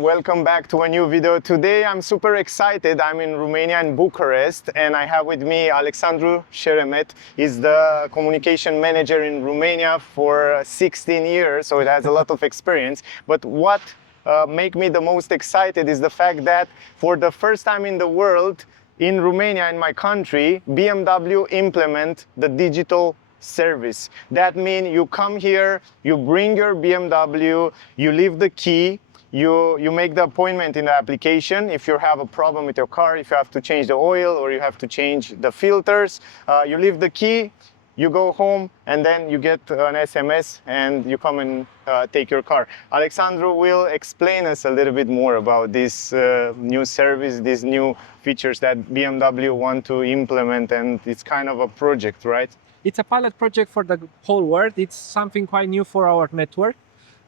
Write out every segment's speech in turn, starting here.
Welcome back to a new video. Today I'm super excited. I'm in Romania, in Bucharest, and I have with me Alexandru Sheremet. He's the communication manager in Romania for 16 years, so it has a lot of experience. But what make me the most excited is the fact that for the first time in the world, in Romania, in my country, BMW implement the digital service. That means you come here, you bring your BMW, you leave the key, you make the appointment in the application. If you have a problem with your car, if you have to change the oil or you have to change the filters, you leave the key, you go home, and then you get an SMS and you come and take your car. Alexandru will explain us a little bit more about this new service, these new features that BMW want to implement, and it's kind of a project, right? It's a pilot project for the whole world. It's something quite new for our network.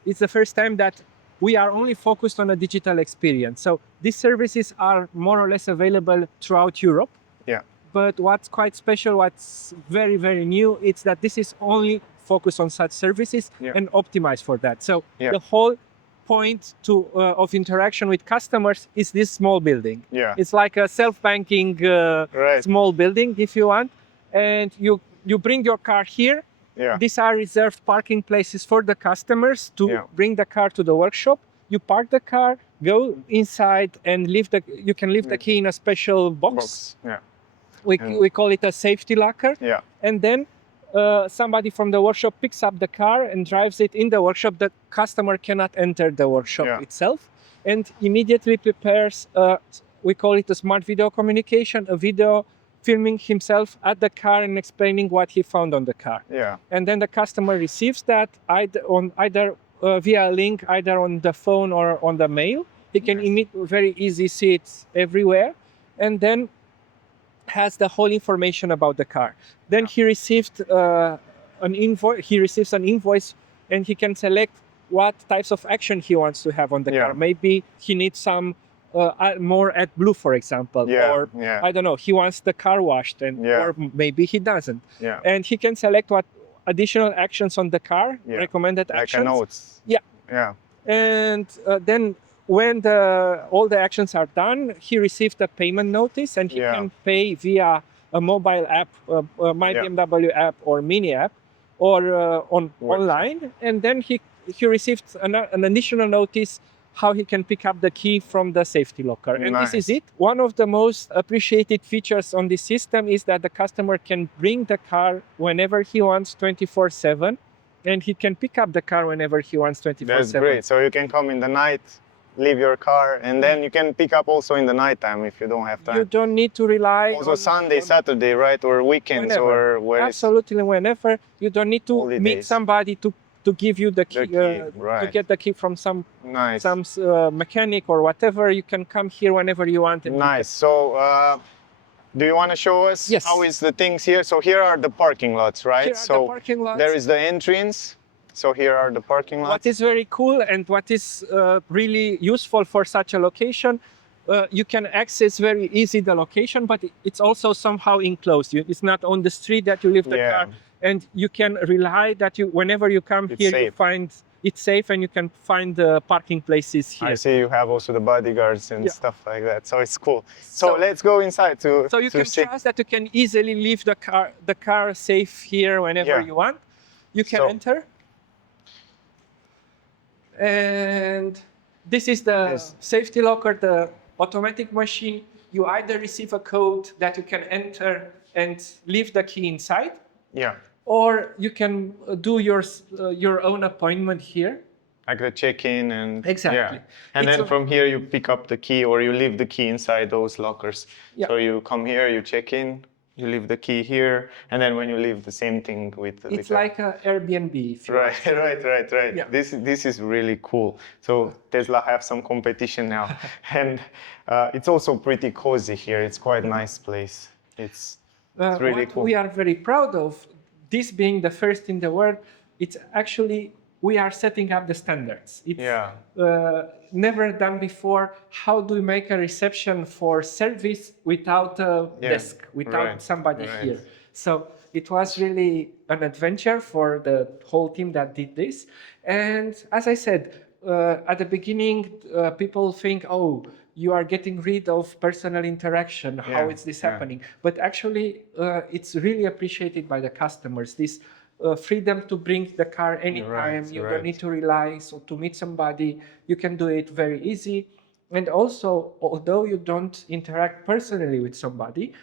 It's the first time that we are only focused on a digital experience. So these services are more or less available throughout Europe. Yeah. But what's quite special, what's very, very new, it's that this is only focused on such services and optimized for that. So the whole point of interaction with customers is this small building. Yeah. It's like a self-banking small building, if you want. And you bring your car here. Yeah. These are reserved parking places for the customers to bring the car to the workshop. You park the car, go inside, and you can leave the key in a special box. Yeah. We call it a safety locker. Yeah. And then somebody from the workshop picks up the car and drives it in the workshop. The customer cannot enter the workshop itself, and immediately prepares, we call it a smart video communication, a video filming himself at the car and explaining what he found on the car. Yeah. And then the customer receives that either via a link, either on the phone or on the mail. He can very easily see it everywhere, and then has the whole information about the car. Then he received an invoice. He receives an invoice, and he can select what types of action he wants to have on the car. Maybe he needs some more AdBlue, for example, or I don't know, he wants the car washed, and or maybe he doesn't. Yeah. And he can select what additional actions on the car, recommended actions. Like a notes. Yeah. Yeah. And then when all the actions are done, he received a payment notice, and he can pay via a mobile app, My BMW app or Mini app, or online. And then he received an additional notice how he can pick up the key from the safety locker. And this is it. One of the most appreciated features on this system is that the customer can bring the car whenever he wants 24/7, and he can pick up the car whenever he wants 24/7. That's great. So you can come in the night, leave your car, and then you can pick up also in the nighttime if you don't have time. You don't need to rely also on Sunday, Saturday, right? Or weekends, whenever. or where Absolutely, whenever. You don't need to meet somebody to give you the key, to get the key from some mechanic or whatever. You can come here whenever you want. Nice. So do you want to show us how is the things here? So here are the parking lots, right? Here are the parking lots. There is the entrance. So here are the parking lots. What is very cool and what is really useful for such a location, you can access very easy the location, but it's also somehow enclosed. It's not on the street that you leave the car. And you can rely that whenever you come here, you find it's safe, and you can find the parking places here. I see you have also the bodyguards and stuff like that. So it's cool. So let's go inside to So you can trust that you can easily leave the car safe here whenever you want. You can enter. And this is the safety locker, the automatic machine. You either receive a code that you can enter and leave the key inside. Yeah. Or you can do your own appointment here. Like the check-in and... Exactly. Yeah. And then from here you pick up the key, or you leave the key inside those lockers. Yeah. So you come here, you check in, you leave the key here, and then when you leave, the same thing with... It's like an Airbnb. If you right. Yeah. This is really cool. So Tesla have some competition now. And it's also pretty cozy here. It's quite a nice place. It's really cool. We are very proud of this being the first in the world. It's actually, we are setting up the standards. It's never done before. How do we make a reception for service without a desk, without somebody here? So it was really an adventure for the whole team that did this. And as I said, at the beginning, people think, oh, you are getting rid of personal interaction. How is this happening? But actually, it's really appreciated by the customers. This freedom to bring the car anytime. You don't need to rely. So to meet somebody, you can do it very easy. And also, although you don't interact personally with somebody,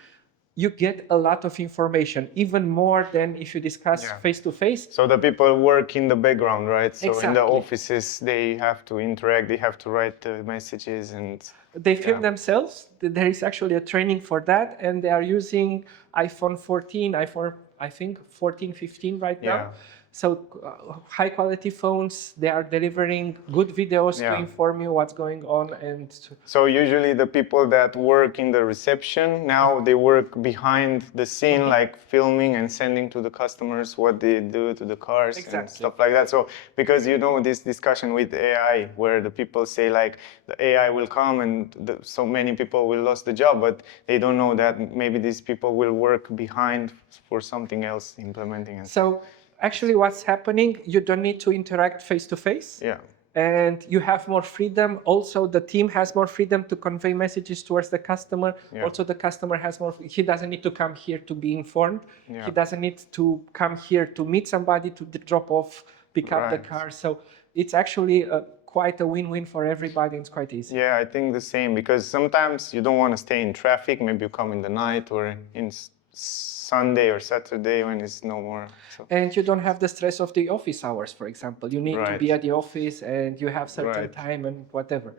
you get a lot of information, even more than if you discuss face to face. So the people work in the background, right? So Exactly. in the offices, they have to interact, they have to write messages and... They film themselves. There is actually a training for that, and they are using iPhone 14, I think 14, 15 right now. So high quality phones, they are delivering good videos to inform you what's going on. And so usually the people that work in the reception, now they work behind the scene, like filming and sending to the customers what they do to the cars and stuff like that. So because you know this discussion with AI, where the people say like the AI will come and so many people will lose the job, but they don't know that maybe these people will work behind for something else implementing it. So actually what's happening, you don't need to interact face to face. And you have more freedom. Also, the team has more freedom to convey messages towards the customer. Also, the customer has more, he doesn't need to come here to be informed. He doesn't need to come here to meet somebody, to drop off, pick up the car. So it's actually quite a win-win for everybody. It's quite easy. Yeah, I think the same, because sometimes you don't want to stay in traffic. Maybe you come in the night or in Sunday or Saturday when it's no more. So. And you don't have the stress of the office hours, for example. You need to be at the office and you have certain time and whatever.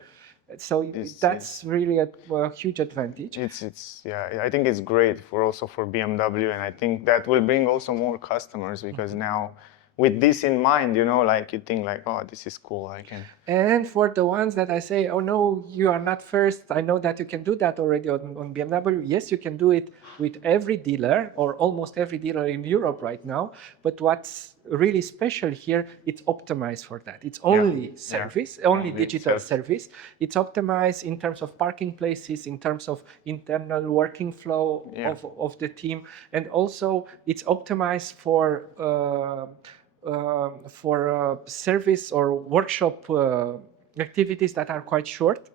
So that's really a huge advantage. I think it's great for also for BMW, and I think that will bring also more customers, because now with this in mind, you know, like you think like, oh, this is cool, I can. And for the ones that I say, oh no, you are not first, I know that you can do that already on BMW. Yes, you can do it with every dealer or almost every dealer in Europe right now. But what's really special here, it's optimized for that. It's only service, only digital service. It's optimized in terms of parking places, in terms of internal working flow of the team. And also it's optimized for service or workshop activities that are quite short.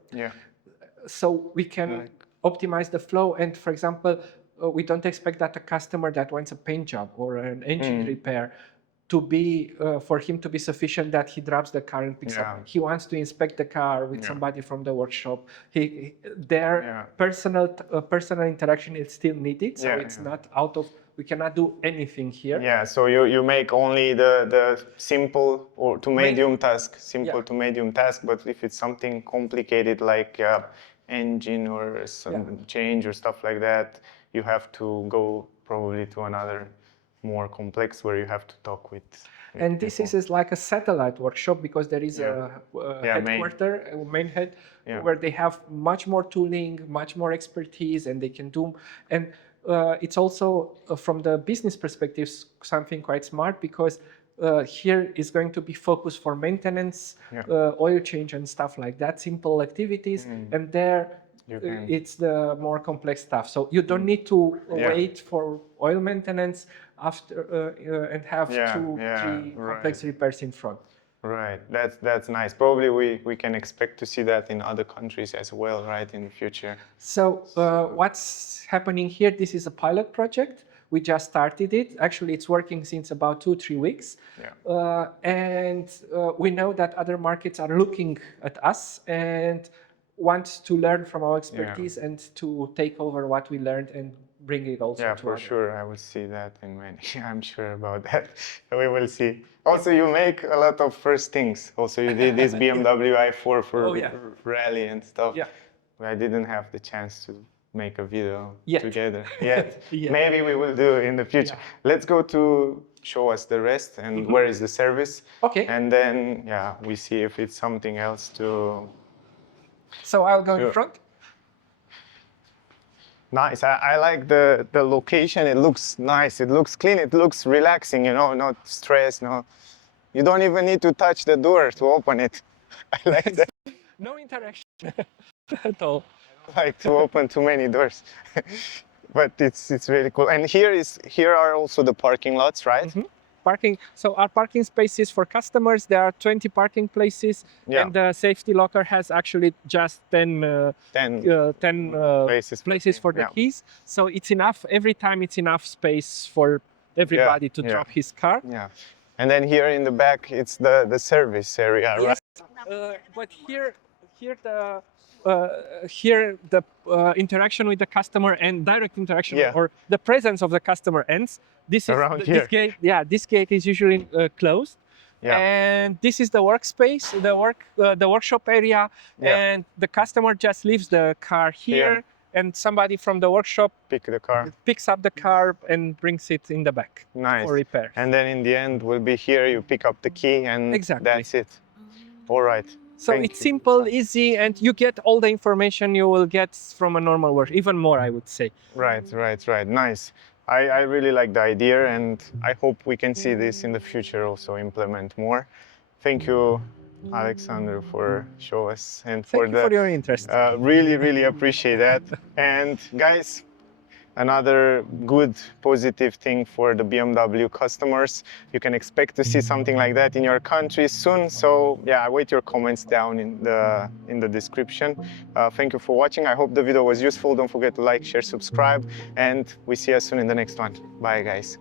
So we can optimize the flow. And for example, we don't expect that a customer that wants a paint job or an engine repair to be for him to be sufficient that he drops the car and picks up. He wants to inspect the car with somebody from the workshop. Their personal interaction is still needed, so it's not out of. We cannot do anything here. Yeah, so you make only the simple or to medium task, to medium task. But if it's something complicated like engine or some change or stuff like that, you have to go probably to another more complex where you have to talk with and this is like a satellite workshop, because there is a headquarter, main head, where they have much more tooling, much more expertise, and they can do. And it's also, from the business perspective, something quite smart, because here is going to be focused for maintenance, oil change and stuff like that, simple activities. And there, it's the more complex stuff. So you don't need to wait for oil maintenance after and have 2-3 complex repairs in front. Right, that's nice. Probably we can expect to see that in other countries as well, right, in the future. So what's happening here, this is a pilot project. We just started it. Actually, it's working since about 2-3 weeks. And we know that other markets are looking at us and want to learn from our expertise and to take over what we learned and bring it also to for sure. I will see that in many. I'm sure about that. We will see. Also, you make a lot of first things. Also, you did this BMW i4 for rally and stuff. I didn't have the chance to make a video together yet. Maybe we will do in the future. Let's go to show us the rest and where is the service. And then, we see if it's something else to... So I'll go in front. Nice. I like the location. It looks nice. It looks clean. It looks relaxing, you know, not stressed. No, you don't even need to touch the door to open it. I like that. No interaction at all. I like to open too many doors. But it's really cool. And here are also the parking lots, right? parking. So our parking spaces for customers, there are 20 parking places, and the safety locker has actually just 10 places for the keys. So it's enough, every time it's enough space for everybody to drop his car. Yeah. And then here in the back, it's the service area, right? But here the interaction with the customer and direct interaction or the presence of the customer ends. This is this gate. Yeah, this gate is usually closed. And this is the workspace, the workshop area, and the customer just leaves the car here, and somebody from the workshop picks up the car and brings it in the back for repair. And then in the end, we'll be here. You pick up the key, and that's it. All right. So it's simple, easy, and you get all the information you will get from a normal work, even more, I would say. Right. Nice. I really like the idea, and I hope we can see this in the future also implement more. Thank you, Alexander, for showing us and for your interest. Really appreciate that. And guys, another good positive thing for the BMW customers. You can expect to see something like that in your country soon. So yeah, await your comments down in the description. Thank you for watching. I hope the video was useful. Don't forget to like, share, subscribe, and we see you soon in the next one. Bye guys.